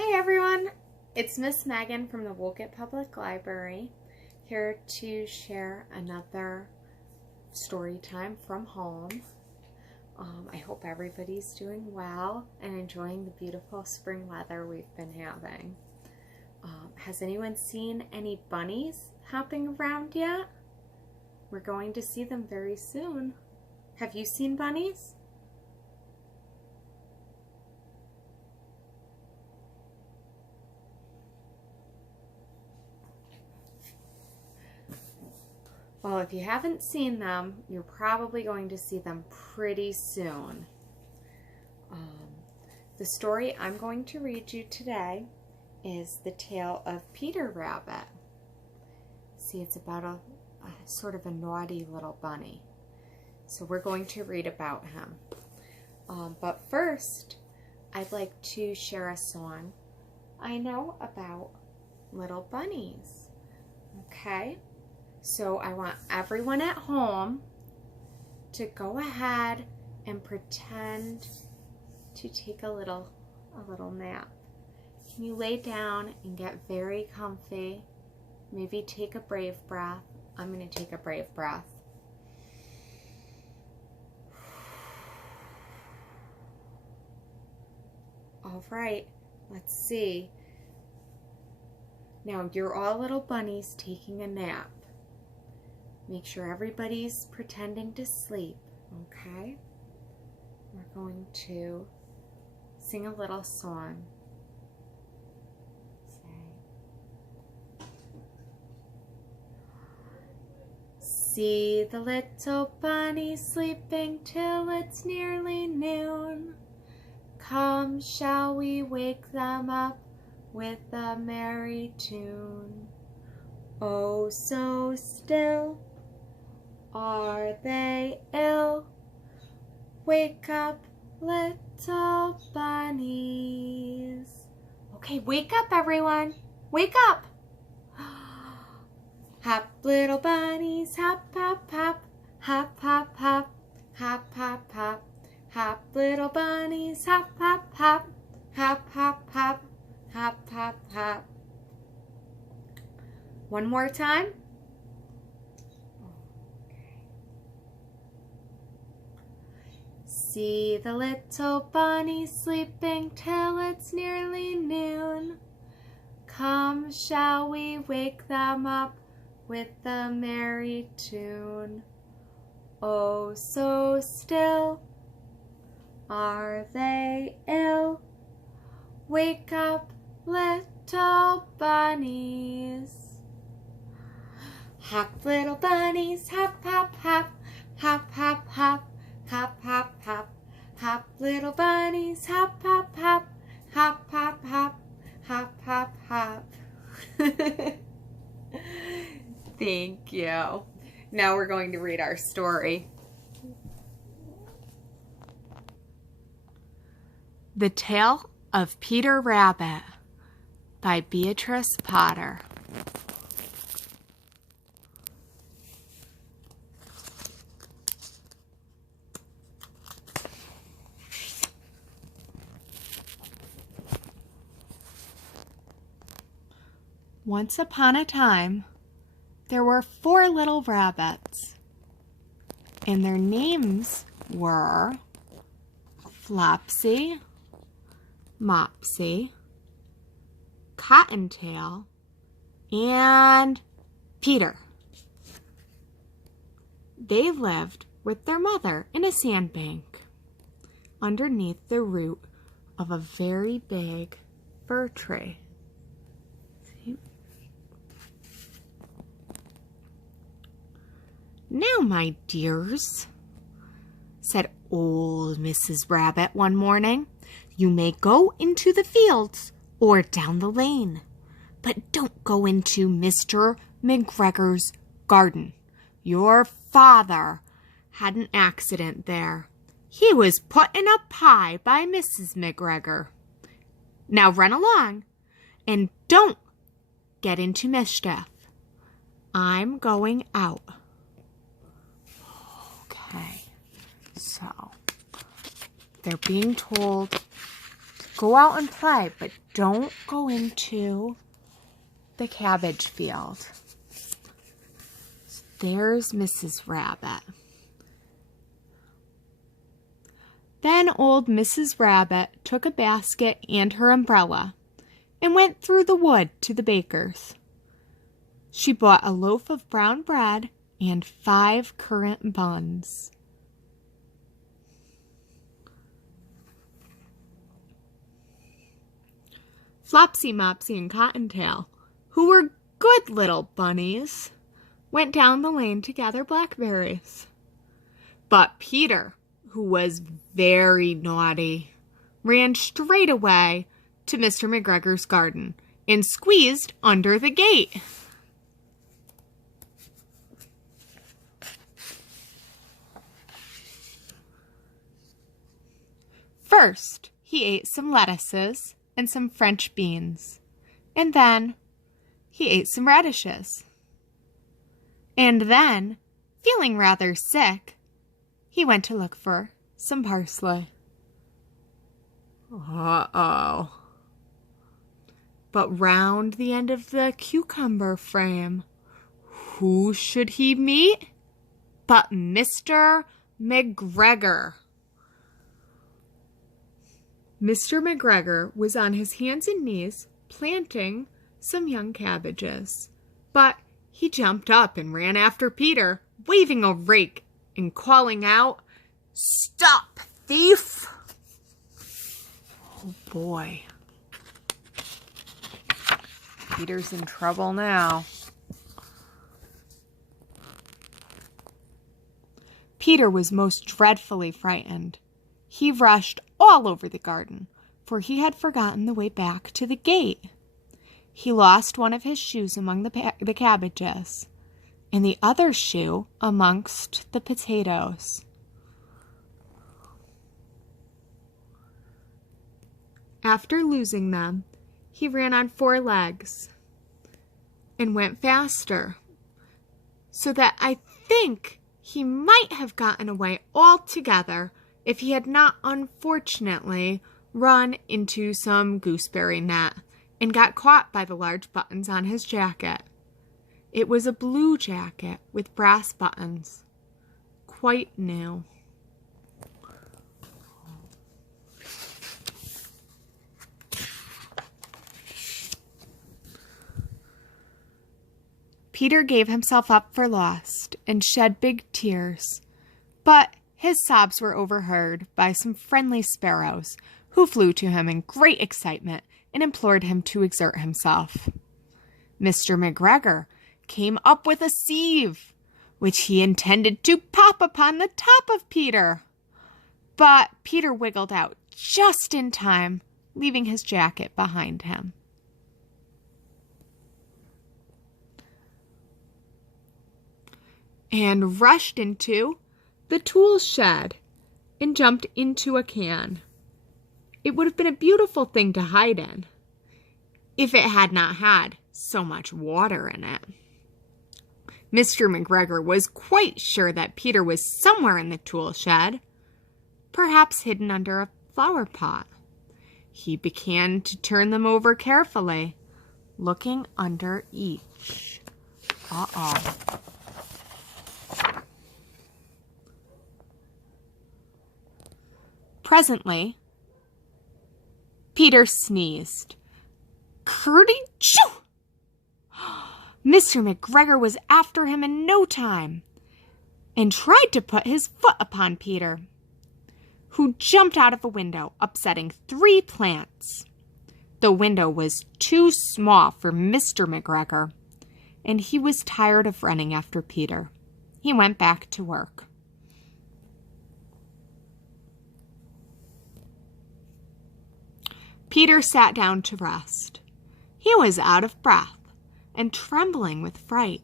Hi everyone, it's Miss Megan from the Woolgate Public Library here to share another story time from home. I hope everybody's doing well and enjoying the beautiful spring weather we've been having. Has anyone seen any bunnies hopping around yet? We're going to see them very soon. Have you seen bunnies? Well, if you haven't seen them, you're probably going to see them pretty soon. The story I'm going to read you today is The Tale of Peter Rabbit. See, it's about a sort of a naughty little bunny. So we're going to read about him. But first, I'd like to share a song I know about little bunnies. Okay? So I want everyone at home to go ahead and pretend to take a little nap. Can you lay down and get very comfy? Maybe take a brave breath. I'm going to take a brave breath. All right, let's see. Now you're all little bunnies taking a nap. Make sure everybody's pretending to sleep, okay? We're going to sing a little song. See the little bunny sleeping till it's nearly noon. Come, shall we wake them up with a merry tune? Oh, so still are they ill? Wake up, little bunnies. Okay, wake up, everyone. Wake up. Hop, little bunnies, hop, hop, hop. Hop, hop, hop. Hop, hop, hop. Hop, little bunnies, hop, hop, hop. Hop, hop, hop. Hop, hop, hop. One more time. See the little bunny sleeping till it's nearly noon. Come, shall we wake them up with a merry tune? Oh, so still are they ill? Wake up, little bunnies. Hop, little bunnies, hop, hop, hop. Hop, hop, hop. Hop, hop, hop. Hop, little bunnies, hop, hop, hop. Hop, hop, hop. Hop, hop, hop. Thank you. Now we're going to read our story. The Tale of Peter Rabbit by Beatrix Potter. Once upon a time, there were 4 little rabbits, and their names were Flopsy, Mopsy, Cottontail, and Peter. They lived with their mother in a sandbank underneath the root of a very big fir tree. Now, my dears, said old Mrs. Rabbit one morning, you may go into the fields or down the lane, but don't go into Mr. Mcgregor's garden. Your father had an accident there. He was put in a pie by Mrs. Mcgregor. Now run along and don't get into mischief. I'm going out. Okay, so they're being told go out and play, but don't go into the cabbage field. So there's Mrs. Rabbit. Then old Mrs. Rabbit took a basket and her umbrella and went through the wood to the baker's. She bought a loaf of brown bread and 5 currant buns. Flopsy, Mopsy, and Cottontail, who were good little bunnies, went down the lane to gather blackberries. But Peter, who was very naughty, ran straight away to Mr. Mcgregor's garden and squeezed under the gate. First, he ate some lettuces and some French beans, and then he ate some radishes. And then, feeling rather sick, he went to look for some parsley. Uh-oh. But round the end of the cucumber frame, who should he meet but Mr. Mcgregor? Mr. Mcgregor was on his hands and knees planting some young cabbages, but he jumped up and ran after Peter, waving a rake and calling out, "Stop, thief!" Oh boy. Peter's in trouble now. Peter was most dreadfully frightened. He rushed all over the garden, for he had forgotten the way back to the gate. He lost one of his shoes among the cabbages, and the other shoe amongst the potatoes. After losing them, he ran on 4 legs and went faster, so that I think he might have gotten away altogether if he had not unfortunately run into some gooseberry net and got caught by the large buttons on his jacket. It was a blue jacket with brass buttons, quite new. Peter gave himself up for lost and shed big tears, but his sobs were overheard by some friendly sparrows who flew to him in great excitement and implored him to exert himself. Mr. Mcgregor came up with a sieve, which he intended to pop upon the top of Peter. But Peter wiggled out just in time, leaving his jacket behind him. And rushed into the tool shed and jumped into a can. It would have been a beautiful thing to hide in if it had not had so much water in it. Mr. Mcgregor was quite sure that Peter was somewhere in the tool shed, perhaps hidden under a flower pot. He began to turn them over carefully, looking under each. Uh-oh. Presently, Peter sneezed. Curdy-choo! Mr. Mcgregor was after him in no time and tried to put his foot upon Peter, who jumped out of a window, upsetting 3 plants. The window was too small for Mr. Mcgregor, and he was tired of running after Peter. He went back to work. Peter sat down to rest. He was out of breath and trembling with fright,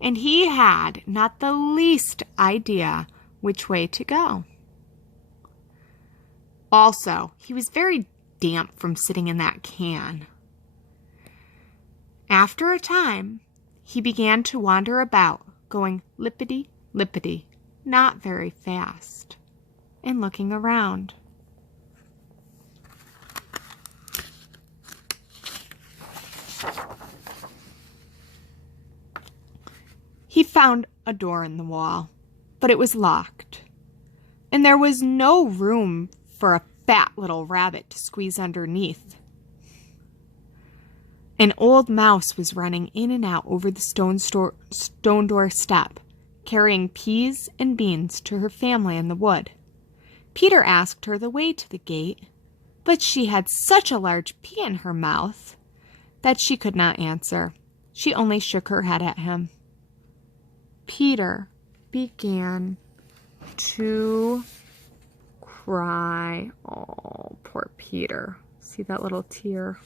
and he had not the least idea which way to go. Also, he was very damp from sitting in that can. After a time, he began to wander about, going lippity-lippity, not very fast, and looking around. found a door in the wall, but it was locked, and there was no room for a fat little rabbit to squeeze underneath. An old mouse was running in and out over the stone door step, carrying peas and beans to her family in the wood. Peter asked her the way to the gate, but she had such a large pea in her mouth that she could not answer. She only shook her head at him. Peter began to cry. Oh, poor Peter. See that little tear?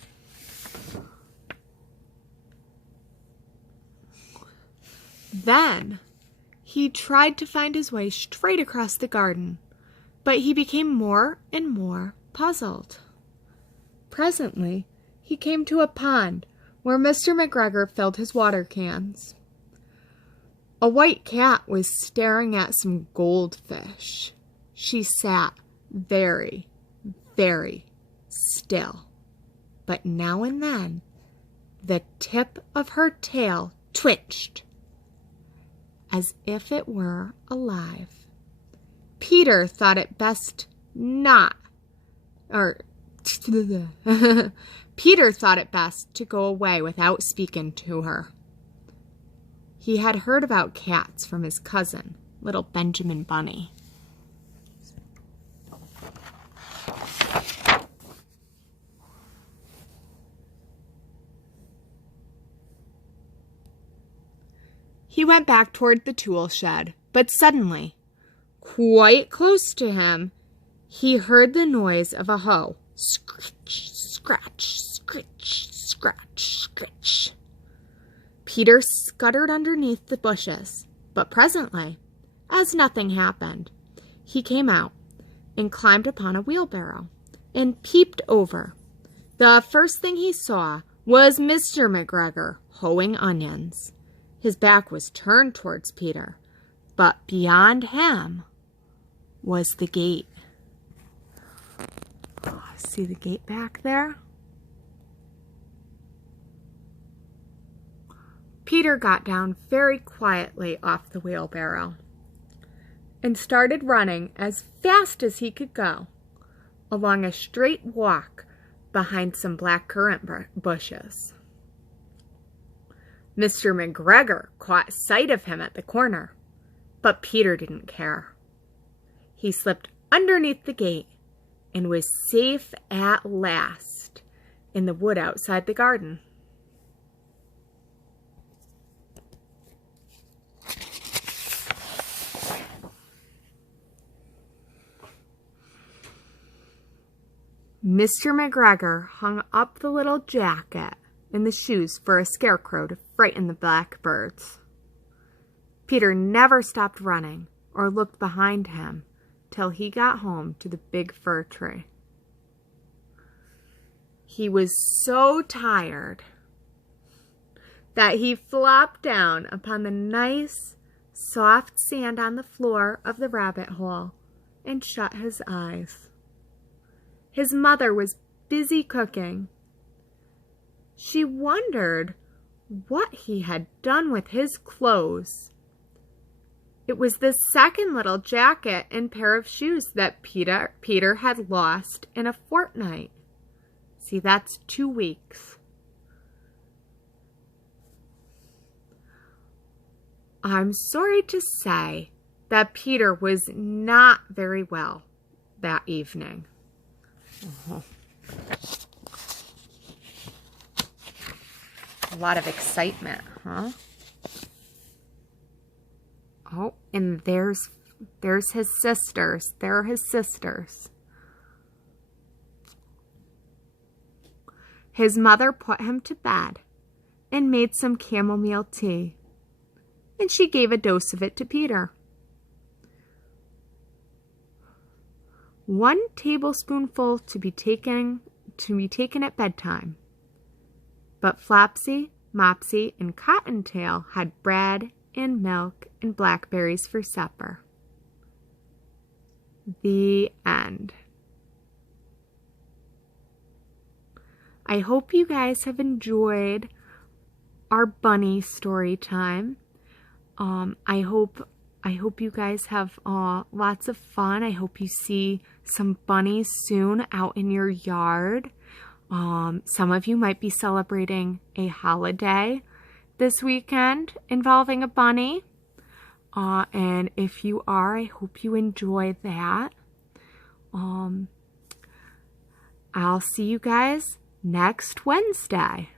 Then he tried to find his way straight across the garden, but he became more and more puzzled. Presently, he came to a pond where Mr. Mcgregor filled his water cans. A white cat was staring at some goldfish. She sat very, very still, but now and then the tip of her tail twitched as if it were alive. Peter thought it best Peter thought it best to go away without speaking to her. He had heard about cats from his cousin, little Benjamin Bunny. He went back toward the tool shed, but suddenly, quite close to him, he heard the noise of a hoe. Scritch, scratch, scritch, scratch, scritch. Peter scuttered underneath the bushes, but presently, as nothing happened, he came out and climbed upon a wheelbarrow and peeped over. The first thing he saw was Mr. Mcgregor hoeing onions. His back was turned towards Peter, but beyond him was the gate. Oh, see the gate back there? Peter got down very quietly off the wheelbarrow and started running as fast as he could go along a straight walk behind some black currant bushes. Mr. Mcgregor caught sight of him at the corner, but Peter didn't care. He slipped underneath the gate and was safe at last in the wood outside the garden. Mr. Mcgregor hung up the little jacket and the shoes for a scarecrow to frighten the blackbirds. Peter never stopped running or looked behind him till he got home to the big fir tree. He was so tired that he flopped down upon the nice, soft sand on the floor of the rabbit hole and shut his eyes. His mother was busy cooking. She wondered what he had done with his clothes. It was the second little jacket and pair of shoes that Peter had lost in a fortnight. See, that's 2 weeks. I'm sorry to say that Peter was not very well that evening. A lot of excitement, huh? Oh, and there's his sisters. There are his sisters. His mother put him to bed and made some chamomile tea, and she gave a dose of it to Peter. 1 tablespoonful to be taken at bedtime. But Flopsy, Mopsy, and Cottontail had bread and milk and blackberries for supper. The end. I hope you guys have enjoyed our bunny story time. I hope you guys have lots of fun. I hope you see some bunnies soon out in your yard. Some of you might be celebrating a holiday this weekend involving a bunny. And if you are, I hope you enjoy that. I'll see you guys next Wednesday.